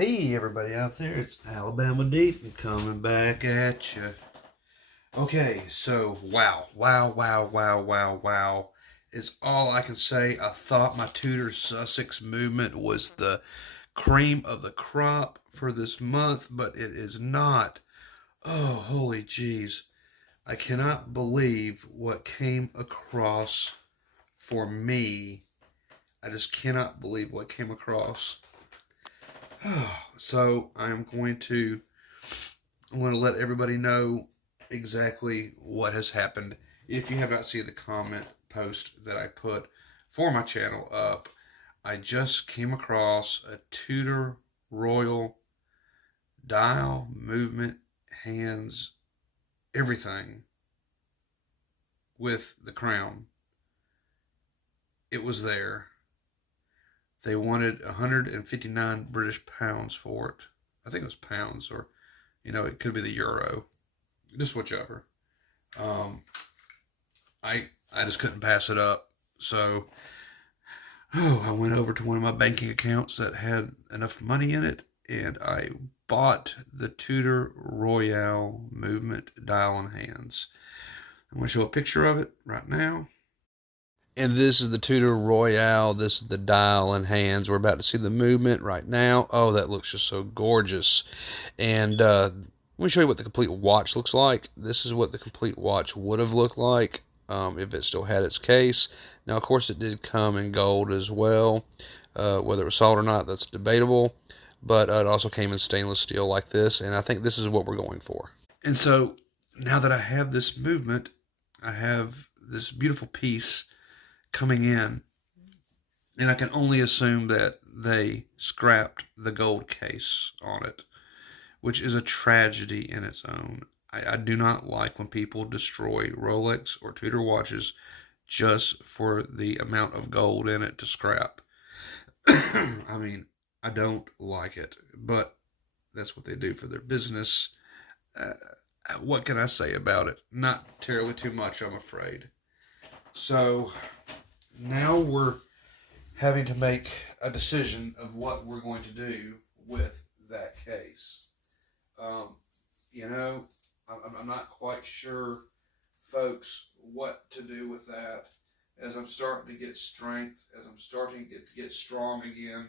Hey everybody out there, it's Alabama Deep coming back at you. Okay, so wow is all I can say. I thought my Tudor Sussex movement was the cream of the crop for this month, but it is not. Oh, holy jeez. I cannot believe what came across for me. I just cannot believe what came across. So I'm going to let everybody know exactly what has happened. If you have not seen the comment post that I put for my channel up, I just came across a Tudor Royal dial, movement, hands, everything with the crown. It was there. They wanted 159 British pounds for it. I think it was pounds, or it could be the euro, just whichever. I just couldn't pass it up, so I went over to one of my banking accounts that had enough money in it, and I bought the Tudor Royale movement dial and hands. I'm going to show a picture of it right now. And this is the Tudor Royale. This is the dial and hands. We're about to see the movement right now. Oh, that looks just so gorgeous. And let me show you what the complete watch looks like. This is what the complete watch would have looked like if it still had its case. Now, of course, it did come in gold as well. Whether it was solid or not, that's debatable. But it also came in stainless steel like this. And I think this is what we're going for. And so now that I have this movement, I have this beautiful piece coming in, and I can only assume that they scrapped the gold case on it, which is a tragedy in its own. I do not like when people destroy Rolex or Tudor watches just for the amount of gold in it to scrap. I mean, I don't like it, but that's what they do for their business. What can I say about it? Not terribly too much, I'm afraid. So now we're having to make a decision of what we're going to do with that case. I'm not quite sure, folks, what to do with that. As I'm starting to get strength, as I'm starting to get strong again,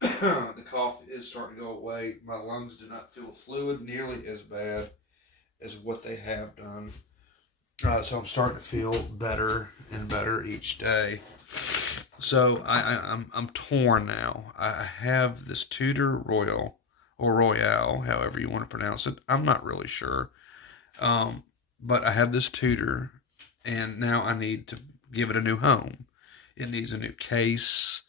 the cough is starting to go away. My lungs do not feel fluid nearly as bad as what they have done. So I'm starting to feel better and better each day. So I'm torn now. I have this Tudor Royal or Royale, however you want to pronounce it. I'm not really sure. But I have this Tudor, and now I need to give it a new home. It needs a new case.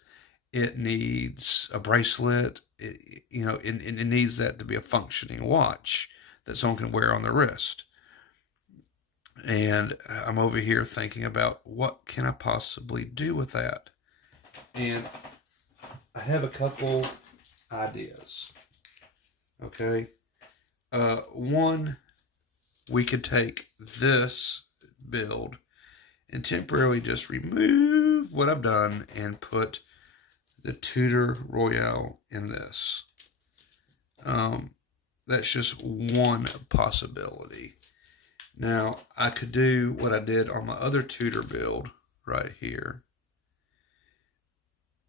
It needs a bracelet. It needs that to be a functioning watch that someone can wear on their wrist. And I'm over here thinking about what can I possibly do with that. And I have a couple ideas. Okay. One, we could take this build and temporarily just remove what I've done and put the Tudor Royale in this. That's just one possibility. Now, I could do what I did on my other Tudor build right here.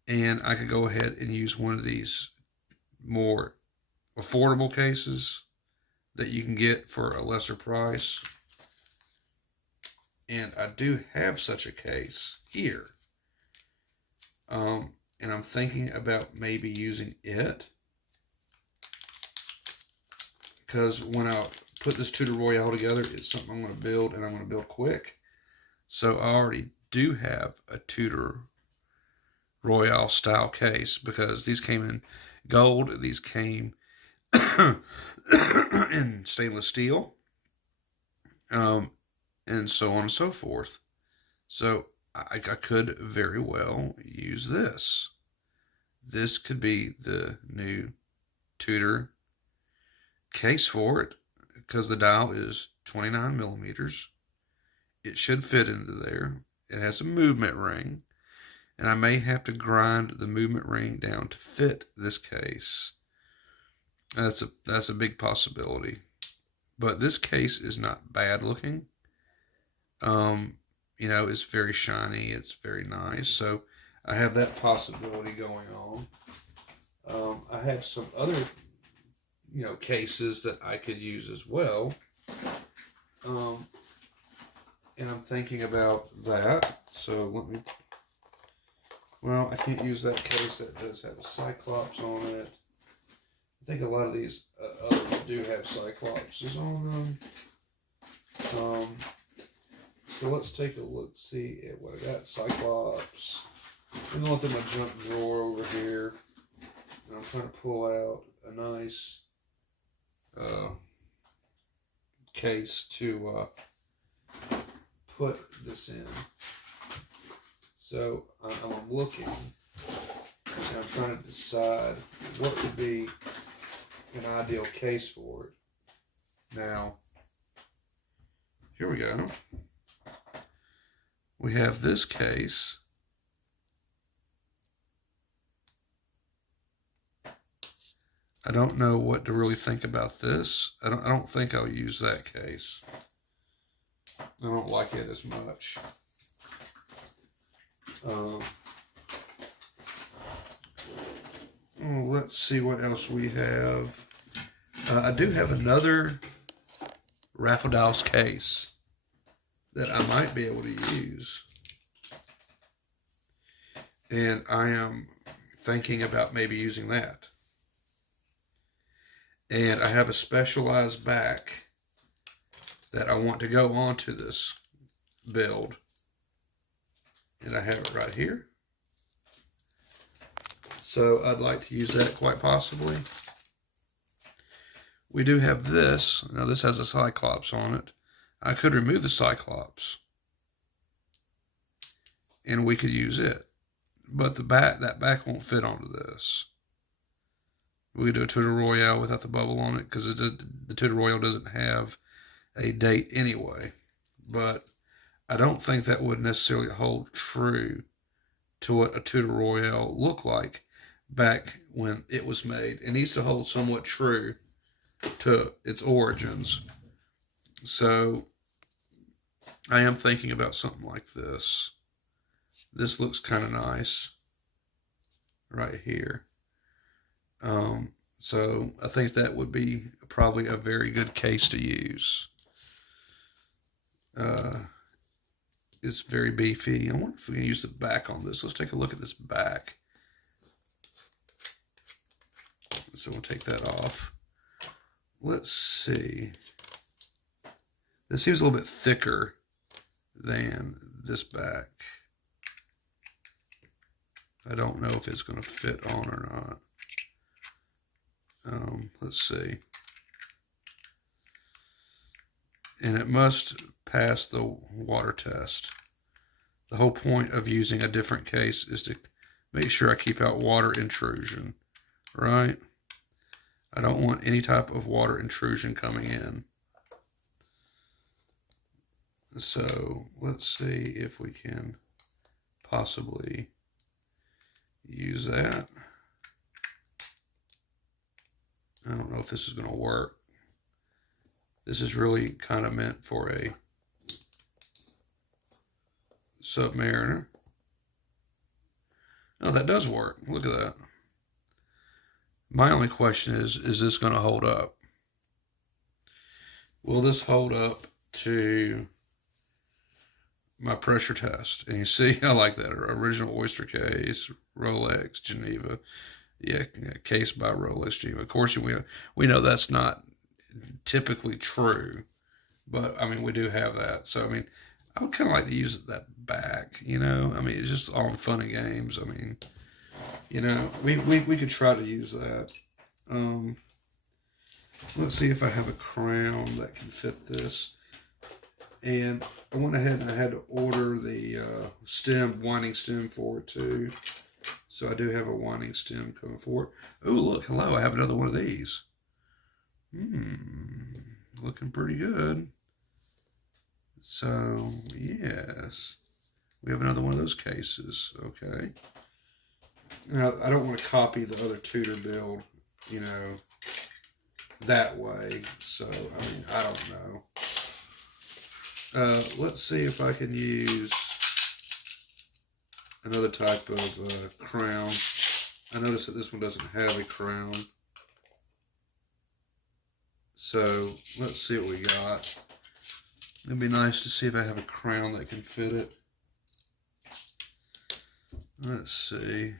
And I could go ahead and use one of these more affordable cases that you can get for a lesser price. And I do have such a case here. And I'm thinking about maybe using it, because when I put this Tudor Royale together, it's something I'm going to build, and I'm going to build quick. So I already do have a Tudor Royale style case, because these came in gold, these came in stainless steel, and so on and so forth. So I could very well use this. This could be the new Tudor case for it, because the dial is 29 millimeters. It should fit into there. It has a movement ring. And I may have to grind the movement ring down to fit this case. That's a big possibility. But this case is not bad looking. You know, it's very shiny. It's very nice. So I have that possibility going on. I have some other, you know, cases that I could use as well. And I'm thinking about that. So let me, well, I can't use that case. That does have a Cyclops on it. I think a lot of these others do have Cyclopses on them. So let's take a look, see what I got. Cyclops. I'm going to look at my junk drawer over here. And I'm trying to pull out a nice case to put this in. So I'm looking, and I'm trying to decide what would be an ideal case for it. Now, here we go. We have this case. I don't know what to really think about this. I don't think I'll use that case. I don't like it as much. Let's see what else we have. I do have another Raffledale's case that I might be able to use. And I am thinking about maybe using that. And I have a specialized back that I want to go onto this build. And I have it right here. So I'd like to use that quite possibly. We do have this. Now this has a Cyclops on it. I could remove the Cyclops and we could use it. But that back won't fit onto this. We could do a Tudor Royale without the bubble on it because the Tudor Royale doesn't have a date anyway. But I don't think that would necessarily hold true to what a Tudor Royale looked like back when it was made. It needs to hold somewhat true to its origins. So I am thinking about something like this. This looks kind of nice right here. So I think that would be probably a very good case to use. It's very beefy. I wonder if we can use the back on this. Let's take a look at this back. So we'll take that off. Let's see. This seems a little bit thicker than this back. I don't know if it's going to fit on or not. Let's see. And it must pass the water test. The whole point of using a different case is to make sure I keep out water intrusion, right? I don't want any type of water intrusion coming in. So let's see if we can possibly use that. I don't know if this is going to work. This is really kind of meant for a Submariner. Oh, that does work. Look at that. My only question is this going to hold up? Will this hold up to my pressure test? And you see, I like that. Original oyster case, Rolex, Geneva. Yeah, case by Rolex, Geneva. Of course, we know that's not typically true, but I mean, we do have that. So, I mean, I would kind of like to use that back, you know? I mean, it's just all in fun and games. I mean, you know, we could try to use that. Let's see if I have a crown that can fit this. And I went ahead and I had to order the winding stem for it too. So I do have a winding stem coming for it. Oh, look, hello, I have another one of these. Looking pretty good. So, yes. We have another one of those cases. Okay. Now, I don't want to copy the other Tudor build, you know, that way. So, I mean, I don't know. Let's see if I can use another type of crown. I noticed that this one doesn't have a crown. So, let's see what we got. It'd be nice to see if I have a crown that can fit it. Let's see.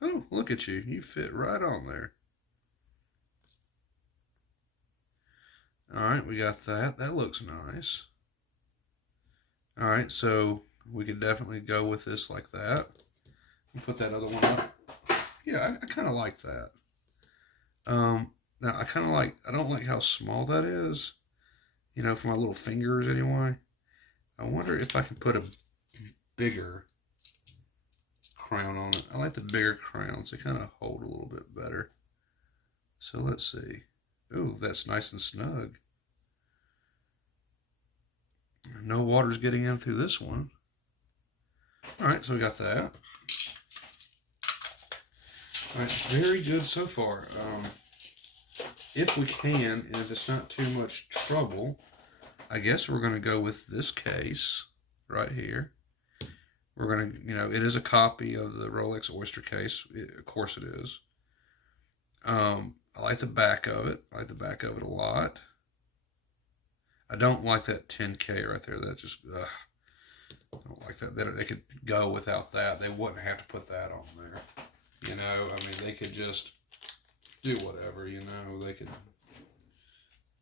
Oh, look at you. You fit right on there. Alright, we got that. That looks nice. Alright, so we could definitely go with this like that. Put that other one up. Yeah, I kind of like that. Now, I don't like how small that is. You know, for my little fingers anyway. I wonder if I can put a bigger crown on it. I like the bigger crowns. They kind of hold a little bit better. So let's see. Ooh, that's nice and snug. No water's getting in through this one. Alright, so we got that. Alright, very good so far. If we can, and if it's not too much trouble, I guess we're going to go with this case right here. We're going to, you know, it is a copy of the Rolex Oyster case. Of course it is. I like the back of it. I like the back of it a lot. I don't like that 10K right there. That just, I don't like that. They could go without that. They wouldn't have to put that on there. You know, I mean, they could just do whatever, you know. They could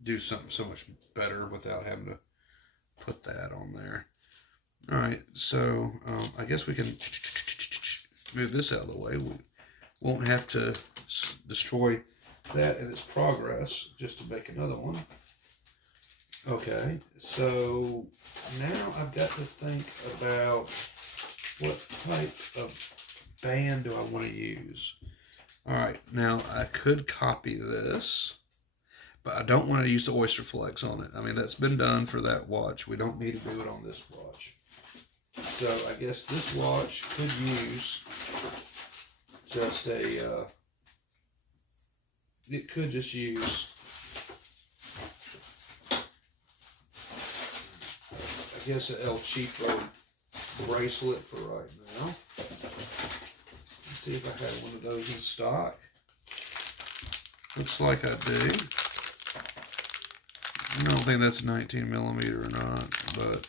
do something so much better without having to put that on there. All right, so I guess we can move this out of the way. We won't have to destroy that in its progress just to make another one. Okay, so now I've got to think about what type of band do I want to use. All right, now I could copy this, but I don't want to use the Oyster Flex on it. I mean, that's been done for that watch. We don't need to do it on this watch. So I guess this watch could use just a, it could just use, I guess, an El Cheapo bracelet for right now. Let's see if I have one of those in stock. Looks like I do. I don't think that's 19 millimeter or not, but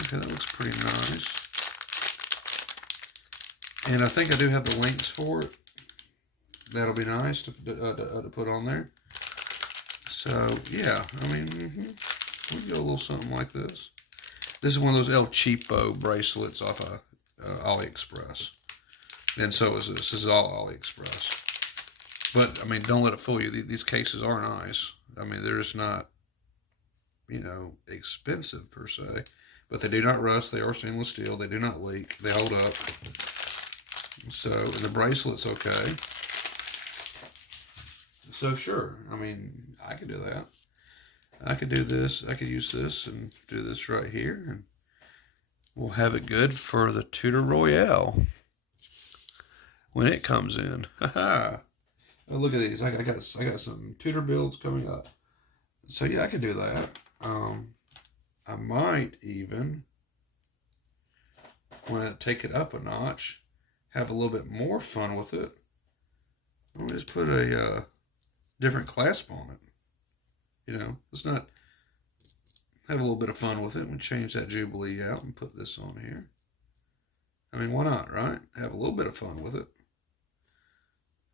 okay, that looks pretty nice. And I think I do have the links for it. That'll be nice to put on there. So, yeah, I mean, we can go a little something like this. This is one of those El Cheapo bracelets off of AliExpress. And so is this. This is all AliExpress. But, I mean, don't let it fool you. These cases are nice. I mean, they're just not, you know, expensive per se. But they do not rust. They are stainless steel. They do not leak. They hold up. So, and the bracelet's okay. So, sure. I mean, I could do that. I could do this. I could use this and do this right here. And we'll have it good for the Tudor Royale when it comes in. Haha. Oh, look at these. I got some Tudor builds coming up. So, yeah, I could do that. I might even, when I take it up a notch, have a little bit more fun with it. Let me just put a different clasp on it. You know, let's not have a little bit of fun with it and change that Jubilee out and put this on here. I mean, why not, right? Have a little bit of fun with it.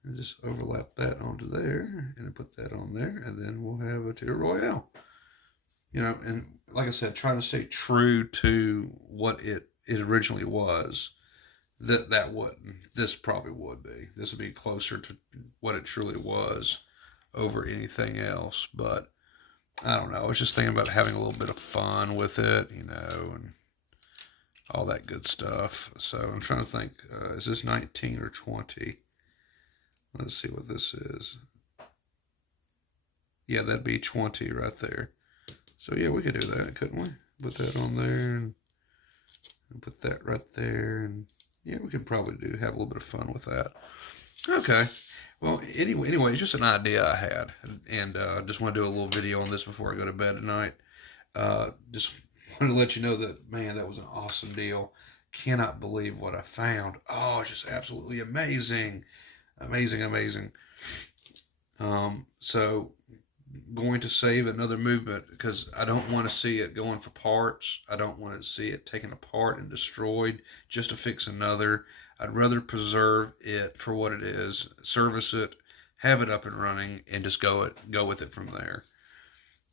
And just overlap that onto there and put that on there, and then we'll have a Tudor Royale. You know, and like I said, trying to stay true to what it originally was. That wouldn't. This probably would be. This would be closer to what it truly was over anything else. But I don't know. I was just thinking about having a little bit of fun with it, you know, and all that good stuff. So I'm trying to think, is this 19 or 20? Let's see what this is. Yeah, that'd be 20 right there. So yeah, we could do that, couldn't we? put that on there and put that right there. And yeah, we could probably have a little bit of fun with that. Okay. Well, anyway, it's just an idea I had, and just want to do a little video on this before I go to bed tonight. Just wanted to let you know that, man, that was an awesome deal. Cannot believe what I found. Oh, it's just absolutely amazing. Amazing, amazing. So going to save another movement because I don't want to see it going for parts. I don't want to see it taken apart and destroyed just to fix another. I'd rather preserve it for what it is, service it, have it up and running, and just go with it from there.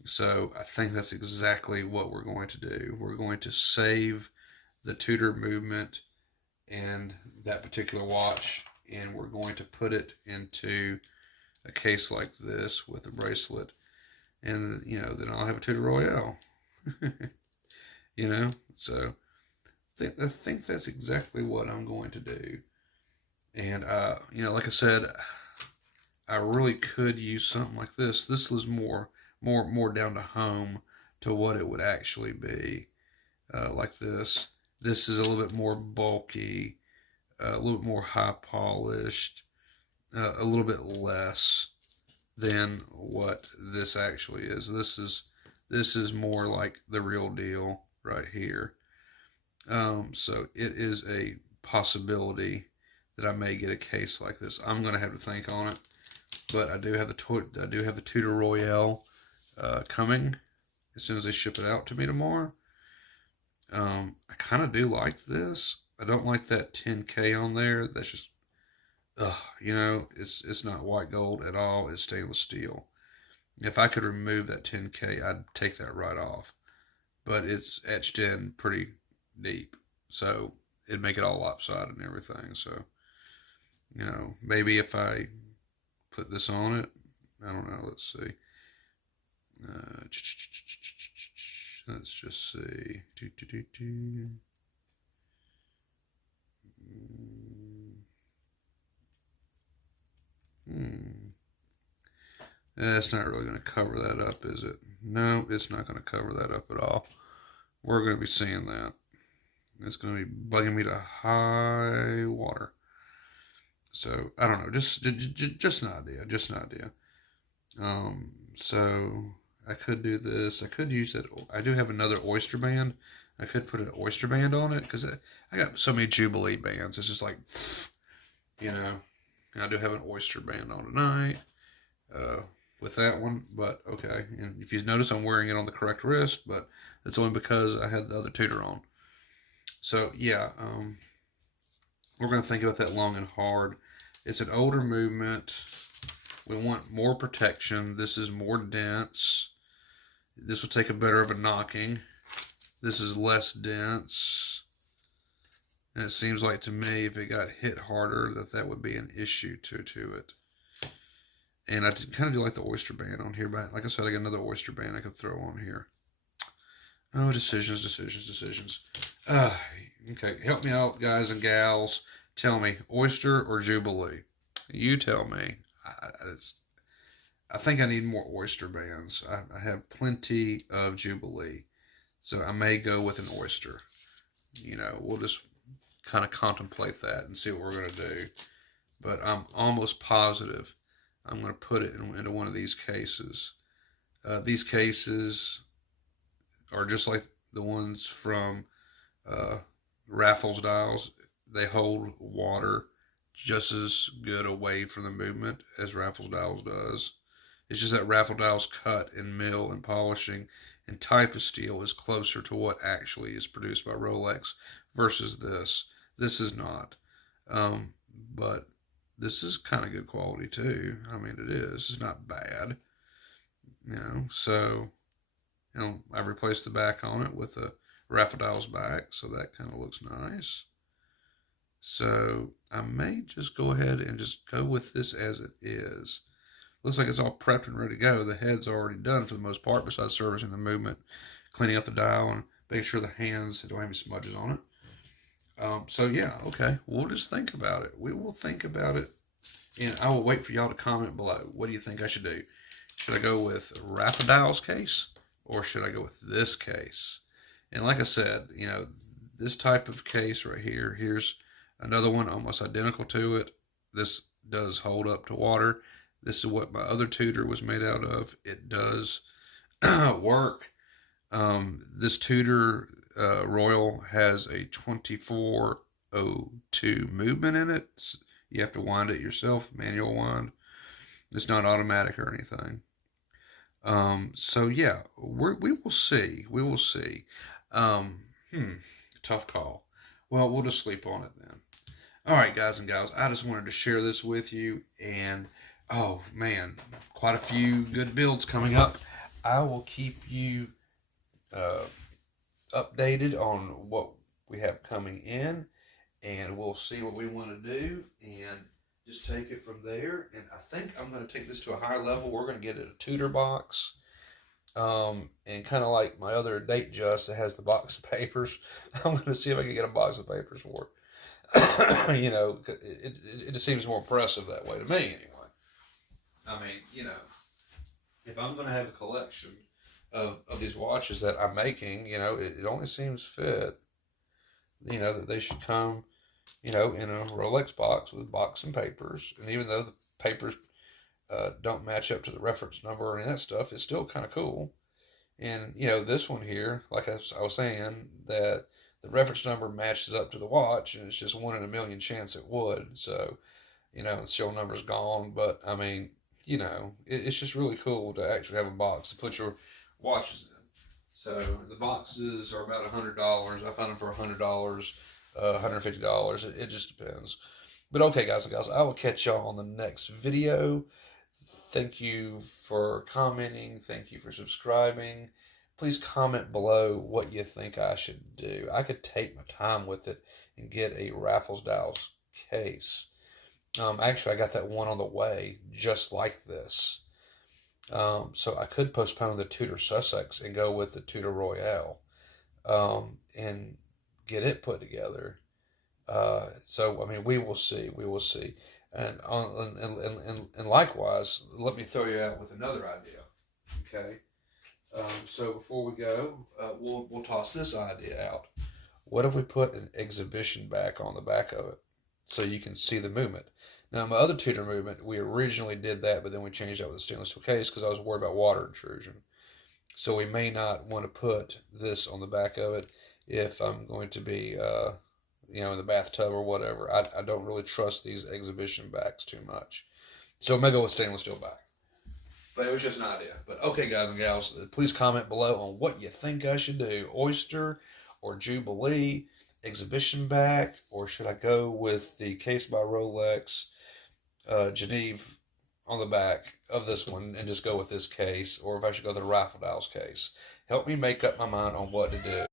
So I think that's exactly what we're going to do. We're going to save the Tudor movement and that particular watch, and we're going to put it into a case like this with a bracelet, and then I'll have a Tudor Royale. So I think that's exactly what I'm going to do. And like I said, I really could use something like this. This was more down to home to what it would actually be. Like this. This is a little bit more bulky, a little bit more high polished, a little bit less than what this actually is. This is more like the real deal right here. So it is a possibility that I may get a case like this. I'm going to have to think on it, but I do have the Tudor Royale coming as soon as they ship it out to me tomorrow. I kind of do like this. I don't like that 10K on there. That's just, it's not white gold at all. It's stainless steel. If I could remove that 10K, I'd take that right off. But it's etched in pretty deep, so it'd make it all lopsided and everything. So, maybe if I put this on it, I don't know. Let's see. Let's just see. That's not really going to cover that up, is it? No, it's not going to cover that up at all. We're going to be seeing that. It's going to be bugging me to high water. So, I don't know. Just an idea. Just an idea. So, I could do this. I could use that. I do have another oyster band. I could put an oyster band on it because I got so many Jubilee bands. It's just like, I do have an oyster band on tonight with that one. But okay. And if you notice, I'm wearing it on the correct wrist, but that's only because I had the other Tudor on. So, yeah, we're going to think about that long and hard. It's an older movement. We want more protection. This is more dense. This will take a better of a knocking. This is less dense. And it seems like to me, if it got hit harder, that would be an issue to it. And I kind of do like the oyster band on here, but like I said, I got another oyster band I could throw on here. Oh, decisions. Okay, help me out, guys and gals. Tell me, oyster or Jubilee? You tell me. I think I need more oyster bands. I have plenty of Jubilee, so I may go with an oyster. We'll just kind of contemplate that and see what we're going to do. But I'm almost positive I'm going to put it into one of these cases. These cases are just like the ones from Raffles dials. They hold water just as good away from the movement as Raffles dials does. It's just that Raffles dials cut and mill and polishing and type of steel is closer to what actually is produced by Rolex versus this. This is not. But this is kind of good quality too. I mean, it is. It's not bad. So, I've replaced the back on it with a Raffles dials back, so that kind of looks nice. So I may just go ahead and just go with this as it is. Looks like it's all prepped and ready to go. The head's already done for the most part, besides servicing the movement, cleaning up the dial, and making sure the hands don't have any smudges on it. So yeah, okay. We'll just think about it. We will think about it, and I will wait for y'all to comment below. What do you think I should do? Should I go with Raffles dials case, or should I go with this case? And like I said, this type of case right here, here's another one almost identical to it. This does hold up to water. This is what my other Tudor was made out of. It does work. This Tudor Royal has a 2402 movement in it. You have to wind it yourself, manual wind. It's not automatic or anything. So yeah, we will see. We will see. Um, hmm, tough call. Well, we'll just sleep on it then. All right, guys and gals, I just wanted to share this with you, and oh man, quite a few good builds coming up. I will keep you uh, updated on what we have coming in, and we'll see what we want to do, and just take it from there. And I think I'm going to take this to a higher level. We're going to get it a Tudor box. And kind of like my other date just that has the box of papers, I'm going to see if I can get a box of papers for it. It just seems more impressive that way to me, anyway. I mean, if I'm going to have a collection of these watches that I'm making, it only seems fit, that they should come, in a Rolex box with box and papers. And even though the papers don't match up to the reference number or any of that stuff, it's still kind of cool. And, this one here, like I was saying, that the reference number matches up to the watch, and it's just 1 in a million chance it would. So, the serial number's gone. But, I mean, it's just really cool to actually have a box to put your watches in. So, the boxes are about $100. I found them for $100, $150. It just depends. But okay, guys and gals, I will catch y'all on the next video. Thank you for commenting. Thank you for subscribing. Please comment below what you think I should do. I could take my time with it and get a Raffles Dow's case. Actually, I got that one on the way, just like this. So I could postpone the Tudor Sussex and go with the Tudor Royale and get it put together. So, I mean, we will see. We will see. And likewise, let me throw you out with another idea. Okay. So before we go, we'll toss this idea out. What if we put an exhibition back on the back of it so you can see the movement? Now, my other Tudor movement, we originally did that, but then we changed out with a stainless steel case because I was worried about water intrusion. So we may not want to put this on the back of it if I'm going to be in the bathtub or whatever. I don't really trust these exhibition backs too much. So I'm going to go with stainless steel back. But it was just an idea. But okay, guys and gals, please comment below on what you think I should do. Oyster or Jubilee, exhibition back, or should I go with the Case by Rolex Geneve on the back of this one and just go with this case, or if I should go to the Raffle Dow's case. Help me make up my mind on what to do.